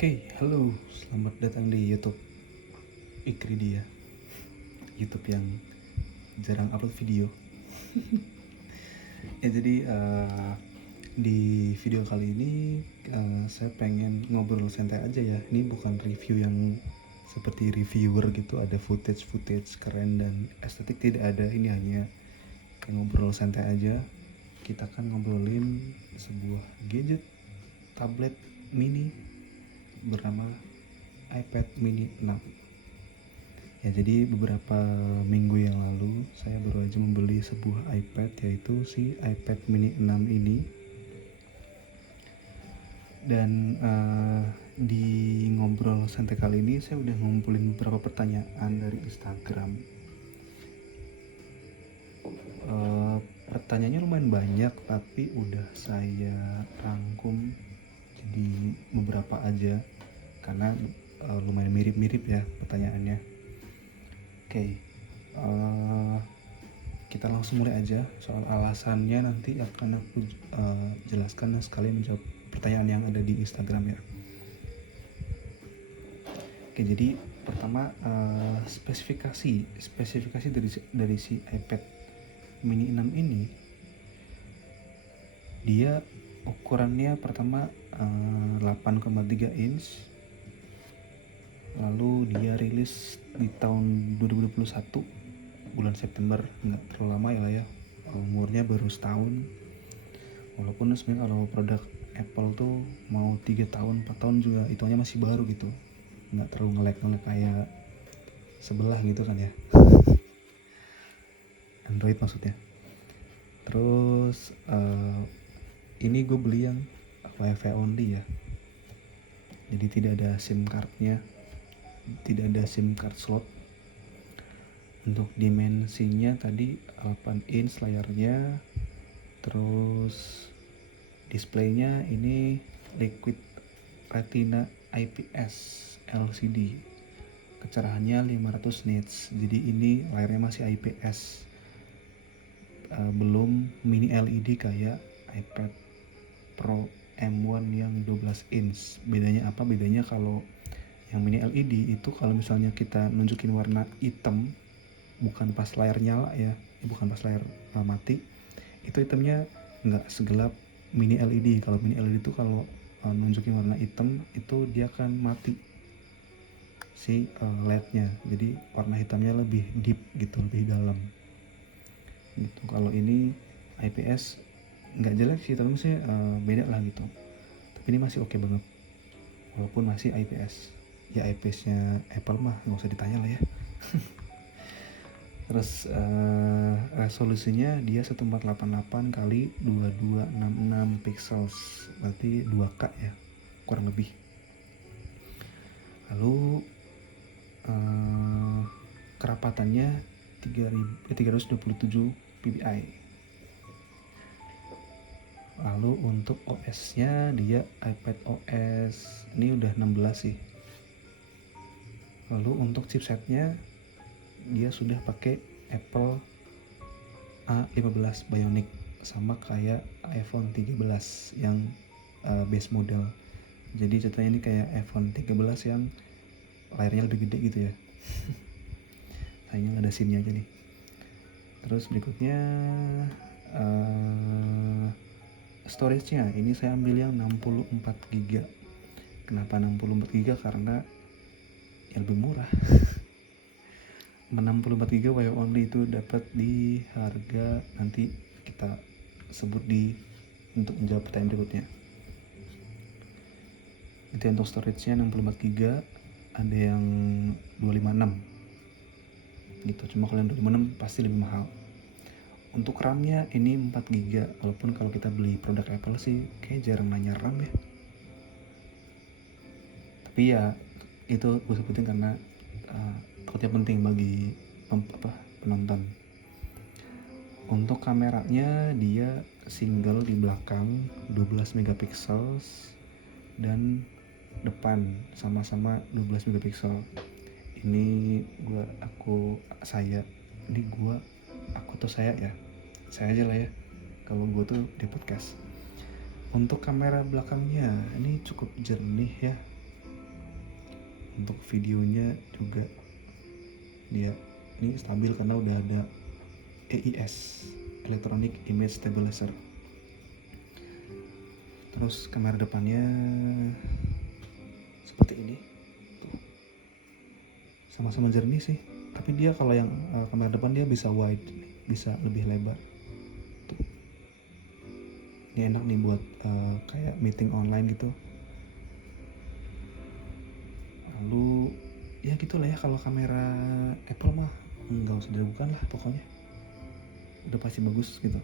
Halo, selamat datang di YouTube Ikridia. YouTube yang jarang upload video. Di video kali ini saya pengen ngobrol santai aja ya. Ini bukan review yang seperti reviewer gitu, ada footage keren dan estetik, tidak ada. Ini hanya kayak ngobrol santai aja. Kita akan ngobrolin sebuah gadget tablet mini bernama iPad mini 6. Ya, jadi beberapa minggu yang lalu saya baru aja membeli sebuah iPad, yaitu si iPad mini 6 ini. Dan di ngobrol santai kali ini saya udah ngumpulin beberapa pertanyaan dari Instagram. Pertanyaannya lumayan banyak, tapi udah saya rangkum jadi beberapa aja karena lumayan mirip-mirip ya pertanyaannya. Kita langsung mulai aja. Soal alasannya nanti akan aku jelaskan sekali menjawab pertanyaan yang ada di Instagram ya. Jadi pertama, spesifikasi dari si iPad mini 6 ini. Dia ukurannya pertama 8,3 inch. Lalu dia rilis di tahun 2021 bulan September, nggak terlalu lama ya, umurnya baru setahun. Walaupun sebenarnya kalau produk Apple tuh mau 3 tahun 4 tahun juga hitungannya masih baru gitu, nggak terlalu nge-lag kayak sebelah gitu kan ya, Android maksudnya. Terus ini gue beli yang WiFi only ya, jadi tidak ada SIM cardnya, tidak ada SIM card slot. Untuk dimensinya tadi 8 inch layarnya. Terus displaynya ini Liquid Retina IPS LCD, kecerahannya 500 nits. Jadi ini layarnya masih IPS, belum mini LED kayak iPad Pro M1 yang 12 inch. Bedanya apa? Bedanya kalau yang mini LED itu kalau misalnya kita nunjukin warna hitam, bukan pas layar nyala ya, bukan pas layar mati, itu hitamnya nggak segelap mini LED. Kalau mini LED itu kalau nunjukin warna hitam itu dia akan mati si LED-nya, jadi warna hitamnya lebih deep gitu, lebih dalam gitu. Kalau ini IPS nggak jelek sih, tapi sih beda lah gitu. Tapi ini masih oke banget walaupun masih IPS. Ya IPS-nya Apple mah nggak usah ditanya lah ya. Terus resolusinya dia 1488 kali 2266 pixels, berarti 2K ya kurang lebih. Lalu kerapatannya 327 ppi. Lalu untuk OS-nya dia iPad OS ini udah 16 sih. Lalu untuk chipsetnya dia sudah pakai Apple A15 Bionic, sama kayak iPhone 13 yang base model. Jadi contohnya ini kayak iPhone 13 yang layarnya lebih gede gitu ya. Sayangnya nggak ada SIM-nya aja nih. Terus berikutnya storage-nya ini saya ambil yang 64 GB. Kenapa 64 GB? Karena yang lebih murah. 64 GB WiFi only itu dapat di harga, nanti kita sebut untuk menjawab pertanyaan berikutnya. Itu untuk storage-nya 64 GB, ada yang 256 gitu. Cuma kalau yang 256 pasti lebih mahal. Untuk RAM-nya ini 4 GB, walaupun kalau kita beli produk Apple sih kayak jarang nanya RAM ya. Tapi ya itu gue sebutin karena takutnya penting bagi penonton. Untuk kameranya dia single di belakang 12 megapiksel dan depan sama-sama 12 megapiksel. Ini saya ya, saya aja lah ya kalau gue tuh di podcast. Untuk kamera belakangnya ini cukup jernih ya, Untuk videonya juga dia ini stabil karena udah ada EIS, Electronic Image Stabilizer. Terus kamera depannya seperti ini tuh. Sama-sama jernih sih, tapi dia kalau yang kamera depan dia bisa wide, bisa lebih lebar tuh. Ini enak nih buat kayak meeting online gitu. Lalu ya gitulah ya, kalau kamera Apple mah nggak usah diragukan lah, pokoknya udah pasti bagus gitu.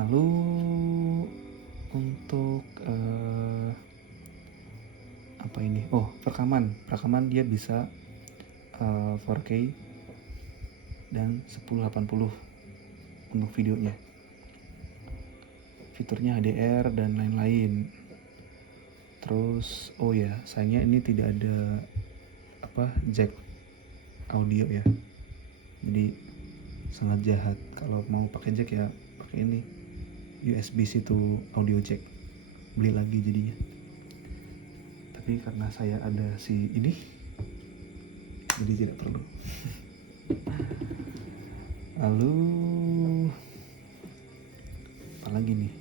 Lalu untuk apa ini? Oh, rekaman dia bisa 4K dan 1080 untuk videonya. Fiturnya HDR dan lain-lain. Terus oh ya, sayangnya ini tidak ada jack audio ya. Jadi sangat jahat, kalau mau pakai jack ya pakai ini USB-C to audio jack, beli lagi jadinya. Tapi karena saya ada si ini, jadi tidak perlu. Lalu apa lagi nih?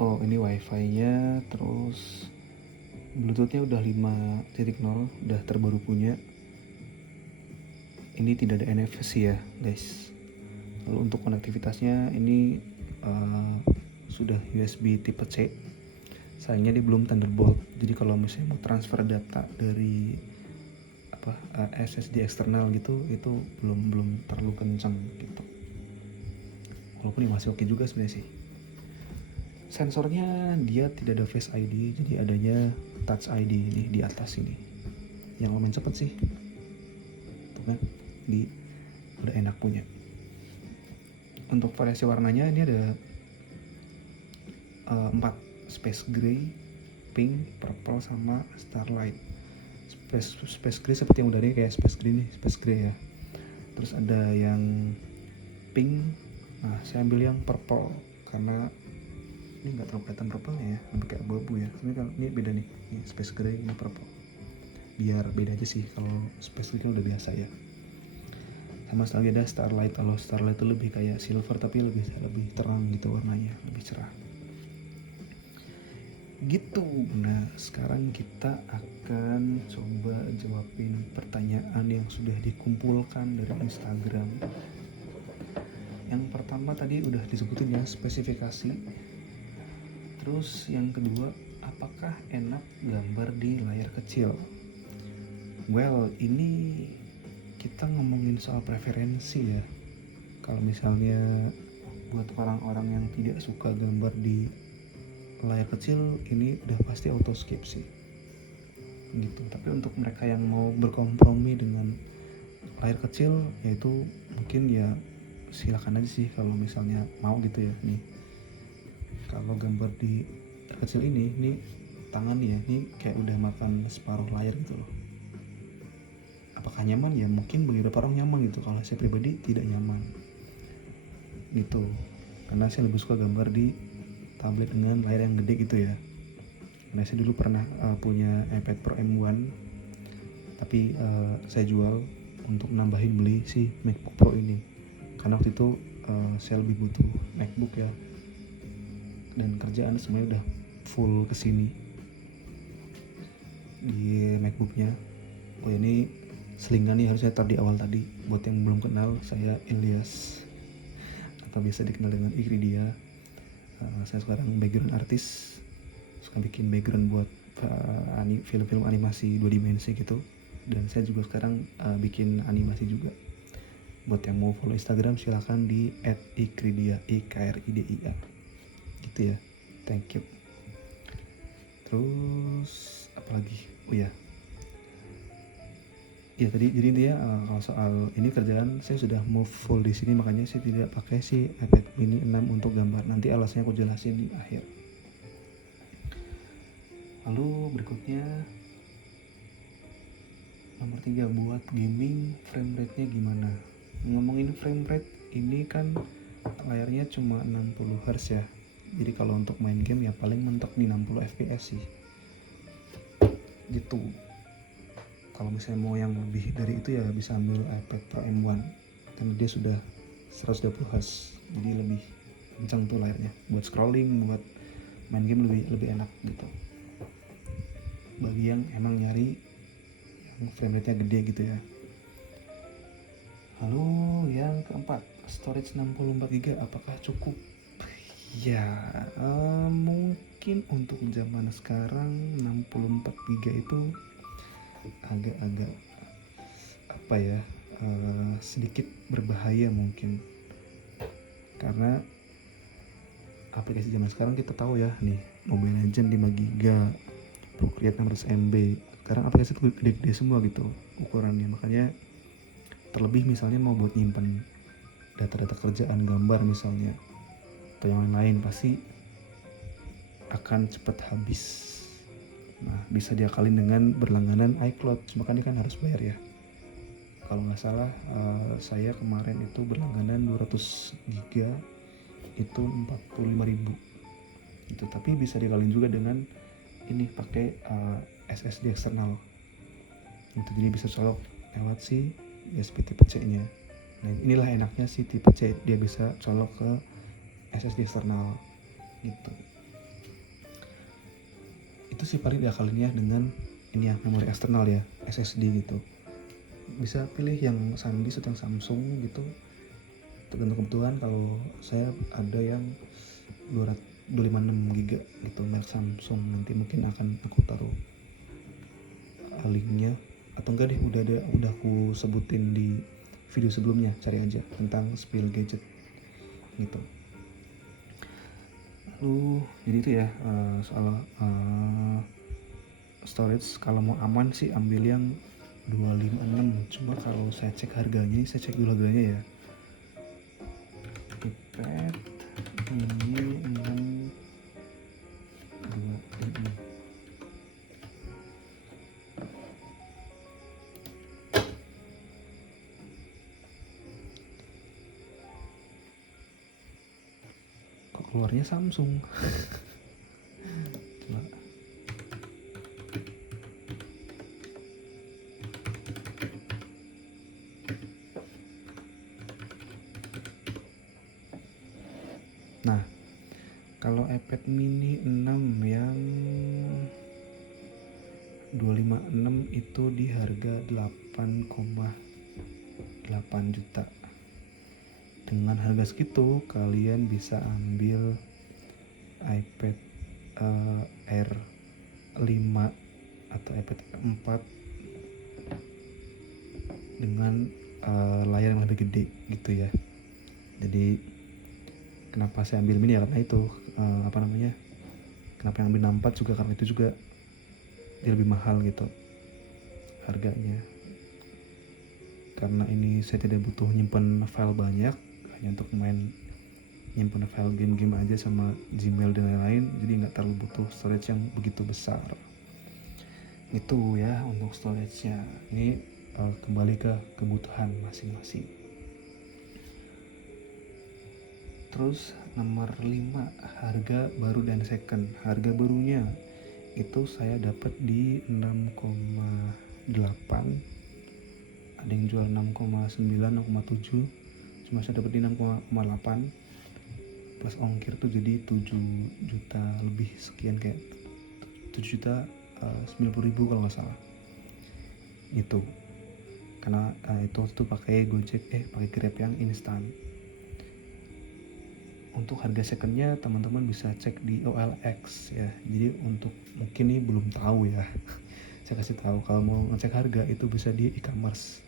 Oh, ini wifi-nya, terus Bluetooth-nya udah 5.0, udah terbaru punya. Ini tidak ada NFC ya guys. Lalu untuk konektivitasnya ini sudah USB tipe C. Sayangnya dia belum Thunderbolt. Jadi kalau misalnya mau transfer data dari SSD eksternal gitu, itu belum terlalu kencang gitu. Walaupun ini masih oke juga sebenarnya sih. Sensornya dia tidak ada Face ID, jadi adanya Touch ID ini di atas ini. Yang lumayan cepet sih. Tuh kan, udah enak punya. Untuk variasi warnanya ini ada 4, Space Gray, Pink, Purple, sama Starlight. Space Gray seperti yang udah ada kayak Space Gray ya. Terus ada yang Pink. Nah, saya ambil yang Purple karena ini nggak terlalu kelihatan purple-nya ya, lebih kayak abu-abu ya. Ini beda nih, ini Space Gray, ini Purple. Biar beda aja sih, kalau Space Gray udah biasa ya. Sama sekali ada Starlight. Kalau Starlight itu lebih kayak silver tapi lebih terang gitu warnanya, lebih cerah. Gitu. Nah, sekarang kita akan coba jawabin pertanyaan yang sudah dikumpulkan dari Instagram. Yang pertama tadi udah disebutin ya, spesifikasi. Terus yang kedua, apakah enak gambar di layar kecil? Well, ini kita ngomongin soal preferensi ya. Kalau misalnya buat orang-orang yang tidak suka gambar di layar kecil, ini udah pasti auto skip sih gitu. Tapi untuk mereka yang mau berkompromi dengan layar kecil, yaitu mungkin ya silakan aja sih kalau misalnya mau gitu ya. Nih, kalau gambar di layar kecil ini tangan ya, ini kayak udah makan separuh layar gitu loh. Apakah nyaman? Ya mungkin bagi beberapa orang nyaman gitu. Kalau saya pribadi tidak nyaman gitu, karena saya lebih suka gambar di tablet dengan layar yang gede gitu ya. Nah, saya dulu pernah punya iPad Pro M1, tapi saya jual untuk nambahin beli si MacBook Pro ini, karena waktu itu saya lebih butuh MacBook ya, dan kerjaan semuanya udah full kesini di MacBooknya. Oh, ini selingan nih, harusnya taruh di awal tadi. Buat yang belum kenal, saya Ilyas, atau biasa dikenal dengan Ikridia. Saya sekarang background artis, suka bikin background buat film-film animasi 2 dimensi gitu. Dan saya juga sekarang bikin animasi juga. Buat yang mau follow Instagram silakan di @ikridia, IKRIDIA gitu ya. Thank you. Terus apa lagi? Oh ya, tadi jadi dia kalau soal ini kerjaan saya sudah move full di sini, makanya saya tidak pakai si iPad mini 6 untuk gambar. Nanti alasnya aku jelasin di akhir. Lalu berikutnya nomor 3, buat gaming frame rate-nya gimana? Ngomongin frame rate, ini kan layarnya cuma 60 Hz ya. Jadi kalau untuk main game ya paling mentok di 60 fps sih. gitu. Kalau misalnya mau yang lebih dari itu ya bisa ambil iPad Pro M1 karena dia sudah 120Hz, jadi lebih kencang tuh layarnya buat scrolling, buat main game lebih enak gitu. Bagi yang emang nyari yang frame rate-nya gede gitu ya. Lalu yang keempat, storage 64GB apakah cukup? Ya, mungkin untuk zaman sekarang 64GB itu agak-agak apa ya, sedikit berbahaya mungkin. Karena aplikasi zaman sekarang kita tahu ya nih, Mobile Legends 5GB, Procreate 600MB. Sekarang aplikasi itu gede-gede semua gitu ukurannya, makanya terlebih misalnya mau buat nyimpan data-data kerjaan, gambar misalnya, atau yang lain pasti akan cepat habis. Nah, bisa diakalin dengan berlangganan iCloud, cuma kan ini kan harus bayar ya. Kalau nggak salah saya kemarin itu berlangganan 200GB itu 45.000 gitu. Tapi bisa diakalin juga dengan ini pakai SSD eksternal itu, jadi bisa colok lewat si USB tipe C nya. Nah, inilah enaknya si tipe C, dia bisa colok ke SSD eksternal gitu. Itu sih paling diakalinnya dengan ini ya, memori eksternal ya, SSD gitu. Bisa pilih yang SanDisk atau yang Samsung gitu, tergantung kebutuhan. Kalau saya ada yang 256GB gitu, merek Samsung. Nanti mungkin akan aku taruh linknya, atau enggak deh, udah aku sebutin di video sebelumnya, cari aja tentang spill gadget gitu. Lalu jadi itu ya, soal storage. Kalau mau aman sih ambil yang 256. Cuma kalau saya cek harganya, saya cek dulu harganya ya. iPad ini 6 kok keluarnya Samsung. Coba. Nah, kalau iPad mini 6 yang 256 itu di harga 8,8 juta. Dengan harga segitu kalian bisa ambil iPad Air 5 atau iPad 4 dengan layar yang lebih gede gitu ya. Jadi kenapa saya ambil mini ya karena itu kenapa yang ambil 64 juga karena itu juga dia lebih mahal gitu harganya. Karena ini saya tidak butuh nyimpen file banyak, hanya untuk nyimpen file game-game aja sama Gmail dan lain-lain, jadi nggak terlalu butuh storage yang begitu besar. Itu ya untuk storage-nya. Ini kembali ke kebutuhan masing-masing. Terus nomor 5, harga baru dan second. Harga barunya itu saya dapat di 6,8. Ada yang jual 6,9, 6,7. Cuma saya dapat di 6,8. Plus ongkir tuh jadi 7 juta lebih sekian, kayak 7 juta 90.000 kalau nggak salah. Itu karena itu pakai Gojek, pakai Grab yang instan. Untuk harga secondnya teman-teman bisa cek di OLX ya. Jadi untuk mungkin ini belum tahu ya, saya kasih tahu, kalau mau ngecek harga itu bisa di e-commerce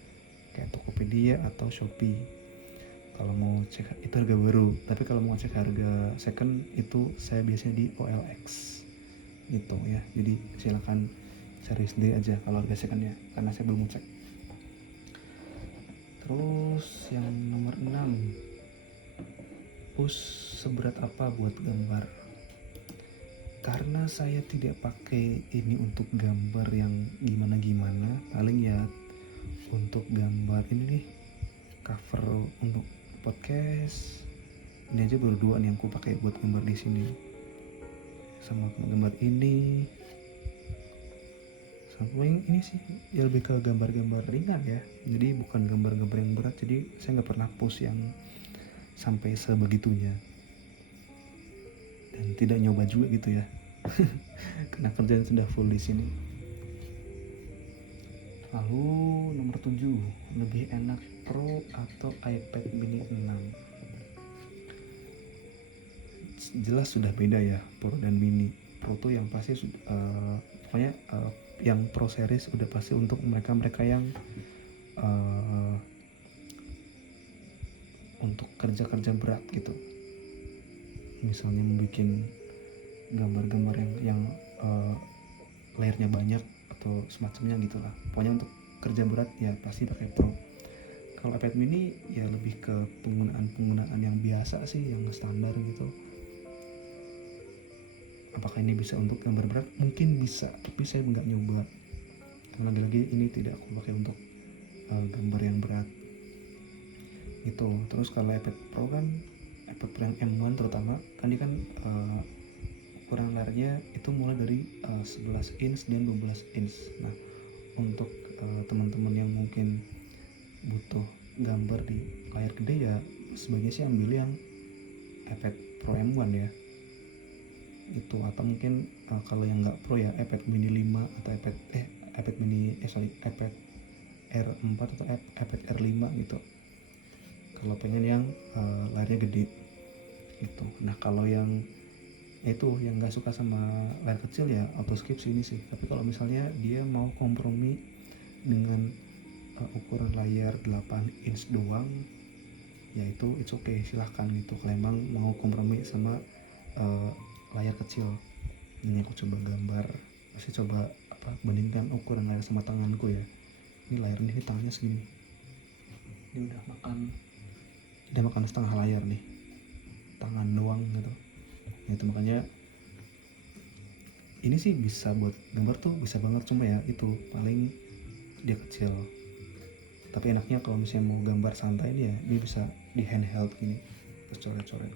kayak Tokopedia atau Shopee. Kalau mau cek itu harga baru, tapi kalau mau cek harga second itu saya biasanya di OLX gitu ya. Jadi silakan cari sendiri aja kalau harga secondnya, karena saya belum cek. Terus yang nomor 6, push seberat apa buat gambar? Karena saya tidak pakai ini untuk gambar yang gimana-gimana, paling ya untuk gambar ini nih, cover untuk podcast. Ini aja baru 2 nih yang aku pakai buat gambar di sini. Sama gambar ini, Ini sih ya lebih ke gambar-gambar ringan ya, jadi bukan gambar-gambar yang berat, jadi saya nggak pernah post yang sampai sebegitunya dan tidak nyoba juga gitu ya. Karena kerjaan sudah full di sini. Lalu nomor 7, lebih enak Pro atau iPad mini 6? Jelas sudah beda ya Pro dan mini. Pro tuh yang pasti pokoknya yang Pro series udah pasti untuk mereka yang untuk kerja-kerja berat gitu, misalnya membuat gambar-gambar yang layarnya banyak atau semacamnya gitulah. Pokoknya untuk kerja berat ya pasti pakai Pro. Kalau iPad mini ya lebih ke penggunaan yang biasa sih, yang standar gitu. Apakah ini bisa untuk gambar berat? Mungkin bisa, tapi saya nggak nyoba. Karena lagi-lagi ini tidak aku pakai untuk gambar yang berat gitu. Terus kalau iPad Pro kan, iPad Pro yang M1 terutama kan dia kan ukuran layarnya itu mulai dari 11 inch dan 12 inch. Nah untuk teman-teman yang mungkin butuh gambar di layar gede ya sebaiknya sih ambil yang iPad Pro M1 ya itu, atau mungkin kalau yang nggak Pro ya iPad mini 5 atau iPad R4 atau iPad R5 gitu kalau pengen yang layarnya gede gitu. Nah kalau yang yang nggak suka sama layar kecil ya auto skip sini sih, tapi kalau misalnya dia mau kompromi dengan ukuran layar 8 inch doang ya itu it's okay, silahkan gitu kalau emang mau kompromi sama layar kecil. Ini aku coba gambar, masih coba bandingkan ukuran layar sama tanganku ya. Ini layar ini tangannya segini, ini udah makan setengah layar nih, tangan doang gitu. Nah, itu makanya ini sih bisa buat gambar tuh bisa banget, cuma ya itu paling dia kecil. Tapi enaknya kalau misalnya mau gambar santai dia bisa di handheld gini terus coret-coret.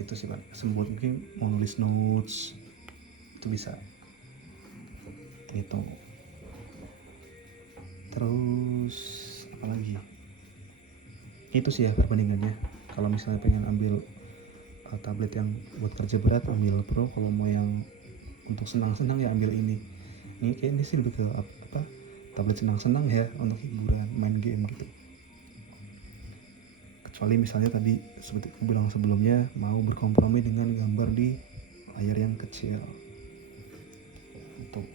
Gitu sih Pak. Sembuat mungkin mau nulis notes itu bisa gitu. Terus apa lagi? Itu sih ya perbandingannya. Kalau misalnya pengen ambil tablet yang buat kerja berat ambil Pro, kalau mau yang untuk senang-senang ya ambil ini. Ini kayaknya sih lebih ke tablet senang-senang ya untuk hiburan, main game gitu. Kecuali misalnya tadi seperti aku bilang sebelumnya mau berkompromi dengan gambar di layar yang kecil. Untuk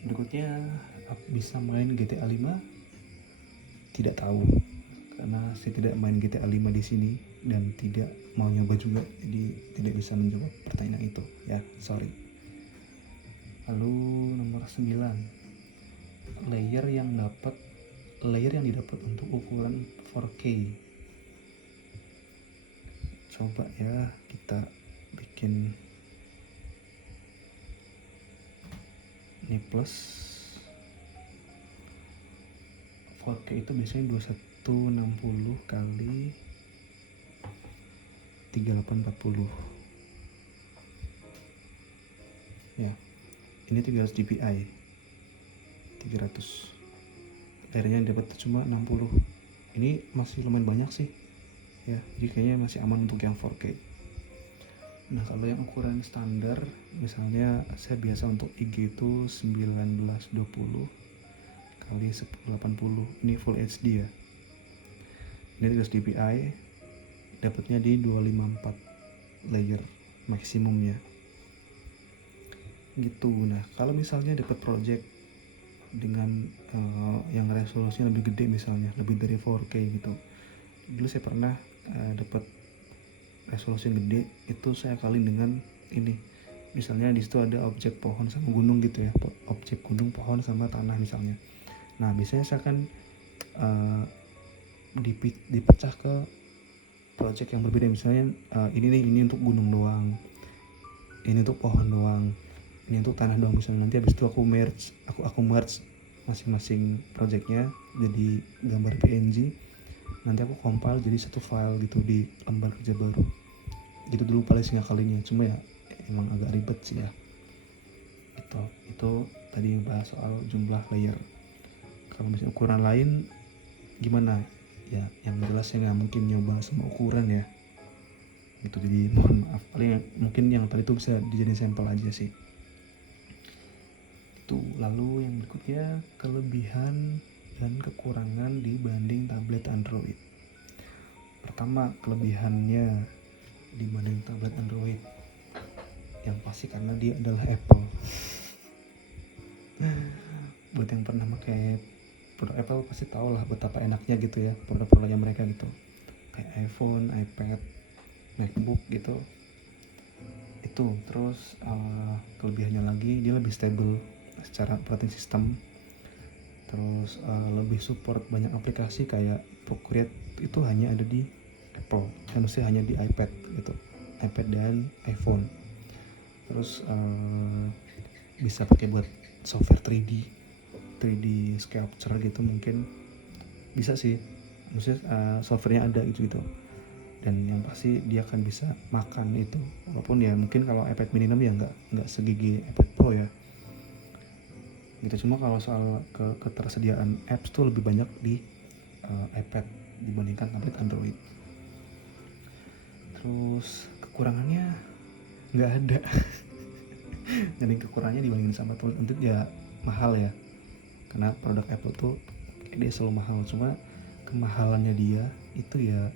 berikutnya bisa main GTA 5? Tidak tahu, karena saya tidak main GTA 5 di sini dan tidak mau nyoba juga, jadi tidak bisa menjawab pertanyaan itu ya, sorry. Lalu nomor 9, layer yang didapat untuk ukuran 4K. Coba ya kita bikin ini plus 4K itu biasanya 2160 kali 3840 ya. Ini 300 dpi 300 layarnya dapat cuma 60. Ini masih lumayan banyak sih ya, jadi kayaknya masih aman untuk yang 4K. Nah kalau yang ukuran standar misalnya saya biasa untuk IG itu 1920 kali 1080, ini full HD ya. Ini 300 dpi dapatnya di 254 layer maksimumnya gitu. Nah kalau misalnya dapat project dengan yang resolusinya lebih gede, misalnya lebih dari 4K gitu, dulu saya pernah dapat resolusi yang gede itu saya kali dengan ini, misalnya di situ ada objek pohon sama gunung gitu ya, objek gunung, pohon sama tanah misalnya. Nah biasanya saya akan dipecah ke project yang berbeda, misalnya ini untuk gunung doang, ini untuk pohon doang, ini untuk tanah doang misalnya. Nanti habis itu aku merge masing-masing projectnya jadi gambar PNG. nanti aku compile jadi satu file gitu di lembar kerja baru. Gitu dulu paling kalinya, cuma ya emang agak ribet sih ya. Itu tadi bahas soal jumlah layer. Kalau misalnya ukuran lain gimana ya, yang jelas saya nggak mungkin nyoba semua ukuran ya gitu, jadi mohon maaf, paling mungkin yang tadi itu bisa dijadiin sampel aja sih. Itu lalu yang berikutnya, kelebihan dan kekurangan dibanding tablet Android. Pertama, kelebihannya dibanding tablet Android yang pasti karena dia adalah Apple. Buat yang pernah pakai produk Apple pasti tau lah betapa enaknya gitu ya produk-produknya mereka gitu, kayak iPhone, iPad, MacBook gitu. Itu terus kelebihannya lagi dia lebih stable secara operating system, terus lebih support banyak aplikasi kayak Procreate itu hanya ada di Apple, harusnya hanya di iPad gitu, iPad dan iPhone. Terus bisa pakai buat software 3D sculpture gitu, mungkin bisa sih, maksudnya softwarenya ada gitu. Dan yang pasti dia akan bisa makan itu, walaupun ya mungkin kalau iPad mini 6 ya nggak segigi iPad Pro ya gitu. Cuma kalau soal ketersediaan apps tuh lebih banyak di iPad dibandingkan tablet Android. Terus kekurangannya nggak ada. Jadi kekurangannya dibandingin sama tablet Android ya mahal ya, karena produk Apple tuh dia selalu mahal. Cuma kemahalannya dia itu ya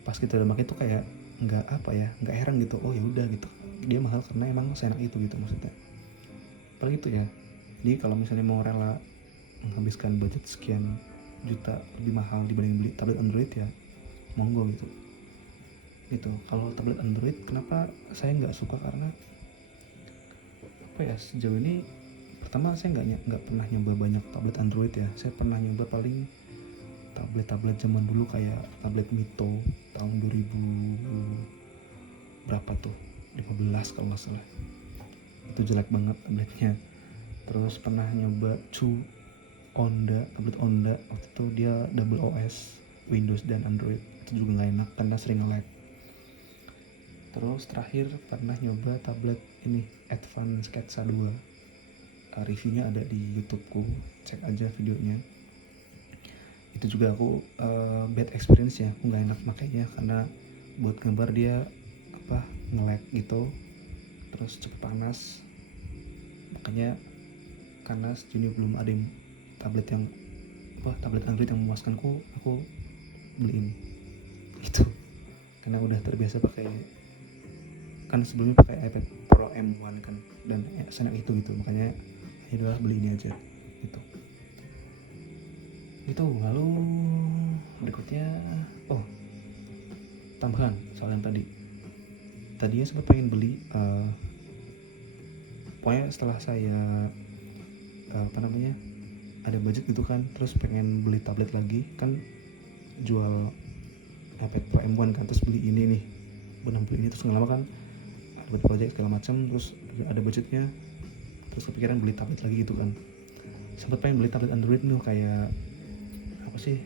pas kita udah pakai tuh kayak nggak heran gitu, oh ya udah gitu, dia mahal karena emang seenak itu gitu maksudnya. Paling itu ya, jadi kalau misalnya mau rela menghabiskan budget sekian juta lebih mahal dibanding beli tablet Android ya monggo gitu. Kalau tablet Android kenapa saya nggak suka, karena apa ya, sejauh ini pertama saya nggak pernah nyoba banyak tablet Android ya. Saya pernah nyoba paling tablet zaman dulu kayak tablet Mito tahun 2000 berapa tuh, 15 kalau nggak salah, itu jelek banget tabletnya. Terus pernah nyoba tablet Onda, waktu itu dia double OS Windows dan Android, itu juga nggak enak karena sering lag. Terus terakhir pernah nyoba tablet ini Advance Sketsa 2, reviewnya ada di YouTubeku, cek aja videonya. Itu juga aku bad experience ya, aku nggak enak makanya, karena buat gambar dia nge-lag gitu, terus cepet panas. Makanya karena sejauh ini belum ada tablet Android yang memuaskanku, aku beli ini gitu, karena udah terbiasa pakai, kan sebelumnya pakai iPad Pro M1 kan, dan senang itu gitu, makanya ya udahlah beli ini aja gitu. Lalu berikutnya tambahan soal yang tadinya sempat pengen beli pokoknya setelah saya ada budget gitu kan, terus pengen beli tablet lagi kan, jual iPad Pro M1 kan, terus beli ini nih, benar beli ini, terus nggak lama kan ada project segala macam, terus ada budgetnya, terus kepikiran beli tablet lagi gitu kan. Sempat pengen beli tablet Android nih kayak apa sih,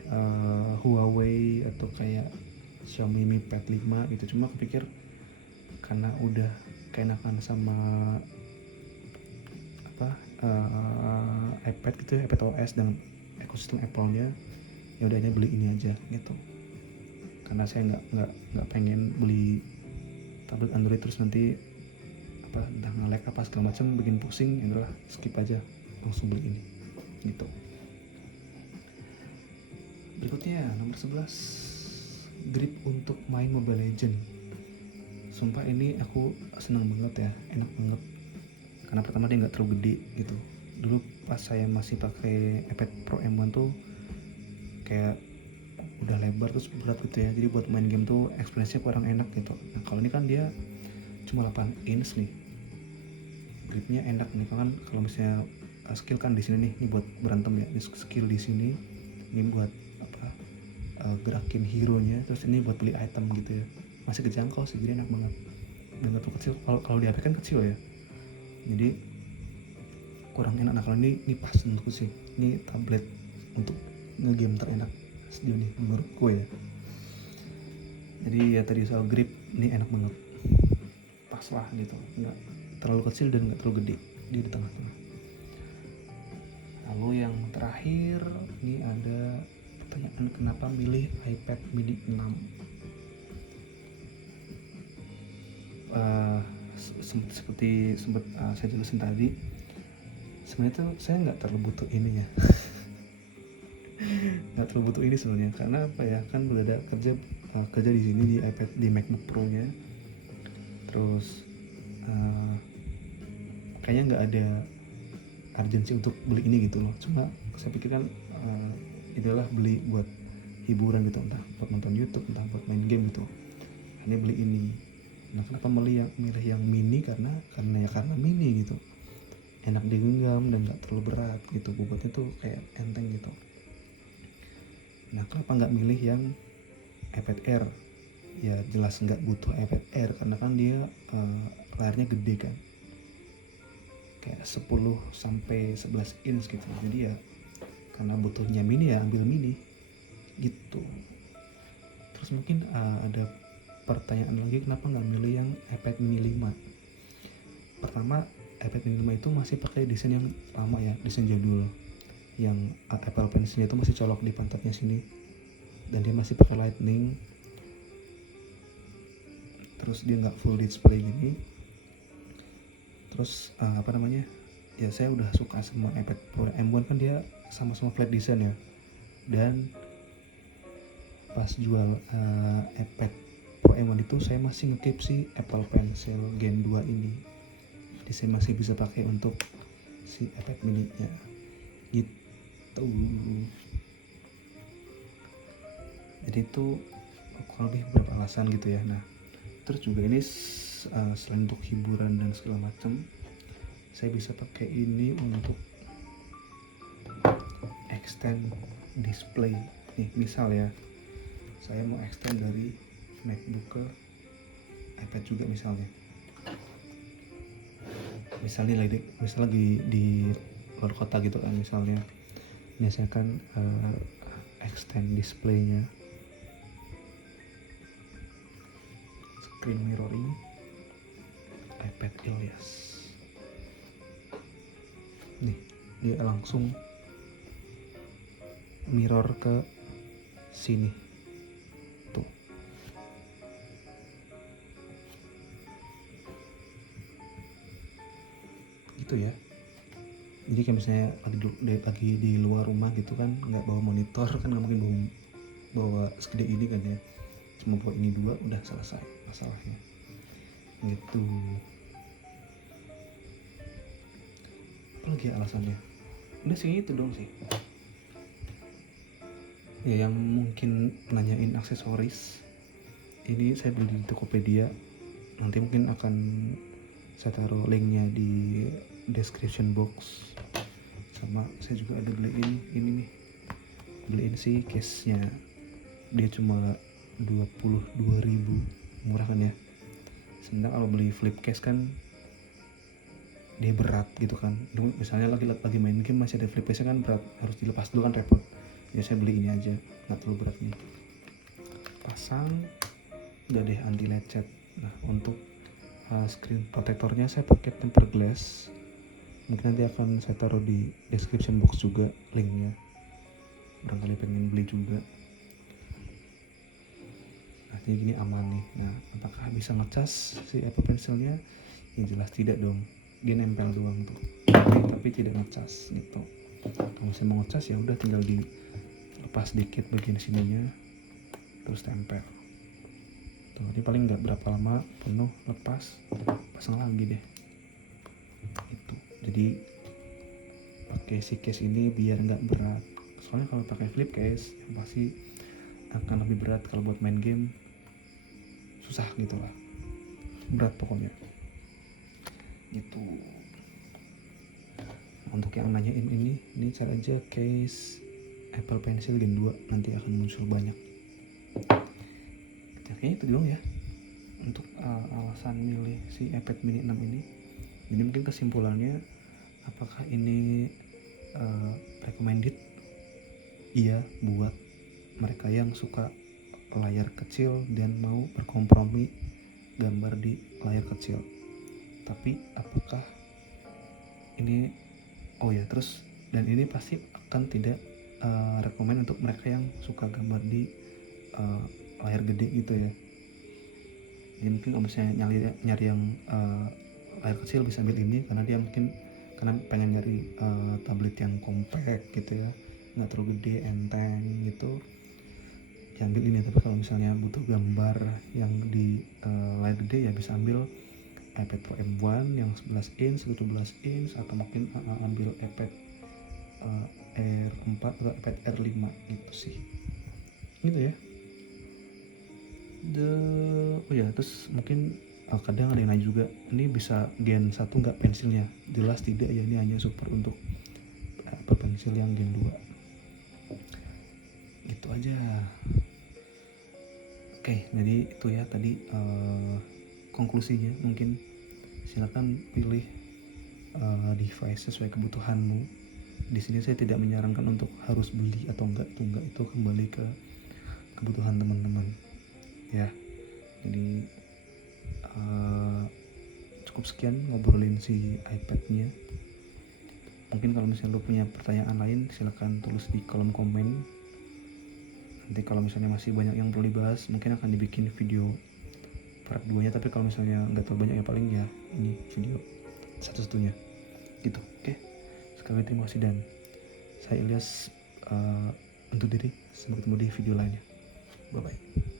Huawei atau kayak Xiaomi Mi Pad 5 gitu, cuma kepikir karena udah keenakan sama iPad gitu ya, iPad OS dan ekosistem Apple-nya, ya udahnya beli ini aja gitu. Karena saya nggak pengen beli tablet Android terus nanti entah nge-lag apa segala macam bikin pusing, ya udahlah skip aja, langsung beli ini gitu. Berikutnya nomor 11, grip untuk main Mobile Legend. Sumpah ini aku senang banget ya, enak banget, karena pertama dia nggak terlalu gede gitu. Dulu pas saya masih pakai iPad Pro M1 tuh kayak udah lebar terus berat gitu ya, jadi buat main game tuh experience-nya kurang enak gitu. Nah kalau ini kan dia cuma 8 inch nih, gripnya enak nih kan. Kalau misalnya skill kan di sini nih, ini buat berantem ya, ini skill di sini, ini buat gerakin hero-nya, terus ini buat beli item gitu ya, masih kejangkau sih, jadi enak banget. Dan tuh kecil, kalau di HP kan kecil ya, jadi kurang enak. Nah kalau ini pas menurutku sih, ini tablet untuk ngegame terenak sejauh ini menurutku ya. Jadi ya tadi soal grip ini enak banget, pas lah gitu, nggak terlalu kecil dan nggak terlalu gede, dia di tengah-tengah. Lalu yang terakhir ini ada pertanyaan, kenapa milih iPad mini 6? Seperti sempat saya jelasin tadi, sebenarnya tuh saya nggak terlalu butuh ini ya. Nggak terlalu butuh ini sebenarnya, karena apa ya, kan udah ada kerja di sini di iPad, di MacBook Pro nya. Terus kayaknya nggak ada urgensi untuk beli ini gitu loh. Cuma saya pikir kan itulah beli buat hiburan gitu, entah buat nonton YouTube, entah buat main game gitu. Ini beli ini. Nah, kenapa milih yang mini? Karena mini gitu, enak digenggam dan nggak terlalu berat gitu, bobotnya tuh kayak enteng gitu. Nah, kenapa nggak milih yang iPad Air? Ya jelas nggak butuh iPad Air karena kan dia layarnya gede kan, kayak 10 sampai 11 inch gitu. Jadi ya karena butuhnya mini ya ambil mini gitu. Terus mungkin ada pertanyaan lagi, kenapa nggak milih yang iPad mini 5? Pertama, iPad mini 5 itu masih pakai desain yang lama ya, desain jadul, yang Apple Pencil-nya itu masih colok di pantatnya sini, dan dia masih pakai Lightning. Terus dia nggak full display gini. Terus ya saya udah suka sama iPad Pro M1 kan, dia sama-sama flat design ya. Dan pas jual iPad Pro M1 itu saya masih nge-keep si Apple Pencil Gen 2 ini, jadi saya masih bisa pakai untuk si iPad mini nya gitu. Jadi itu kurang lebih beberapa alasan gitu ya. Nah, terus juga ini selain untuk hiburan dan segala macam, saya bisa pakai ini untuk extend display. Nih misal ya, saya mau extend dari MacBook ke iPad juga misalnya. Misalnya lagi di luar kota gitu kan, misalnya biasanya kan extend displaynya, screen mirroring iPad Ilyas. Nih dia langsung mirror ke sini tuh. Gitu ya. Jadi kayak misalnya lagi di luar rumah gitu kan, nggak bawa monitor kan, nggak mungkin bawa segede ini kan ya, cuma bawa ini dua udah selesai masalahnya gitu. Apalagi alasannya, udah sih itu dong sih ya. Yang mungkin nanyain aksesoris, ini saya beli di Tokopedia, nanti mungkin akan saya taruh linknya di description box. Sama saya juga ada beliin si case nya, dia cuma 22.000, murah kan ya. Sebenarnya kalau beli flip case kan dia berat gitu kan, misalnya lagi main game masih ada flip case kan berat, harus dilepas dulu kan repot. Ya saya beli ini aja, nggak terlalu berat nih, pasang udah deh, anti lecet. Nah, untuk screen protectornya saya pakai tempered glass, mungkin nanti akan saya taruh di description box juga linknya, barangkali pengen beli juga. Nah, jadi gini aman nih. Nah, apakah bisa ngecas si Apple Pencil-nya? Ya jelas tidak dong, dia nempel doang tuh, tapi tidak ngecas gitu. Kalau saya mau ngecas ya udah tinggal dilepas dikit bagian sininya, terus tempel tuh. Ini paling nggak berapa lama penuh, lepas, pasang lagi deh gitu. Jadi pakai si case ini biar nggak berat, soalnya kalau pakai flip case yang pasti akan lebih berat. Kalau buat main game susah gitu lah, berat pokoknya gitu. Untuk yang nanyain ini cari aja case Apple Pencil Gen 2, nanti akan muncul banyak. Kayaknya itu dong ya untuk alasan milih si iPad mini 6 ini. Jadi mungkin kesimpulannya, apakah ini recommended? Iya buat mereka yang suka layar kecil dan mau berkompromi gambar di layar kecil. Tapi apakah ini terus, dan ini pasti akan tidak rekomen untuk mereka yang suka gambar di layar gede gitu ya. Jadi mungkin kalau misalnya nyari yang layar kecil bisa ambil ini, karena dia mungkin pengen nyari tablet yang compact gitu ya, nggak terlalu gede, enteng gitu, ya ambil ini. Tapi kalau misalnya butuh gambar yang di layar gede ya bisa ambil iPad Pro M1 yang 11 inch, 17 inch, atau mungkin ambil iPad R4 atau iPad R5 gitu sih. Gitu ya. Terus mungkin kadang ada yang nanya juga, ini bisa Gen 1 nggak pensilnya? Jelas tidak ya, ini hanya support untuk Apple Pencil yang Gen 2. Gitu aja. Oke, jadi itu ya tadi konklusinya. Mungkin silakan pilih device sesuai kebutuhanmu. Di sini saya tidak menyarankan untuk harus beli atau enggak, itu kembali ke kebutuhan teman-teman ya. Jadi cukup sekian ngobrolin si iPad-nya. Mungkin kalau misalnya lo punya pertanyaan lain, silakan tulis di kolom komen. Nanti kalau misalnya masih banyak yang perlu dibahas, mungkin akan dibikin video part 2 nya. Tapi kalau misalnya nggak terlalu banyak, ya paling ya ini video satu-satunya gitu. Oke, sekali lagi terima kasih, dan saya Ilyas untuk diri. Sampai ketemu di video lainnya. Bye bye.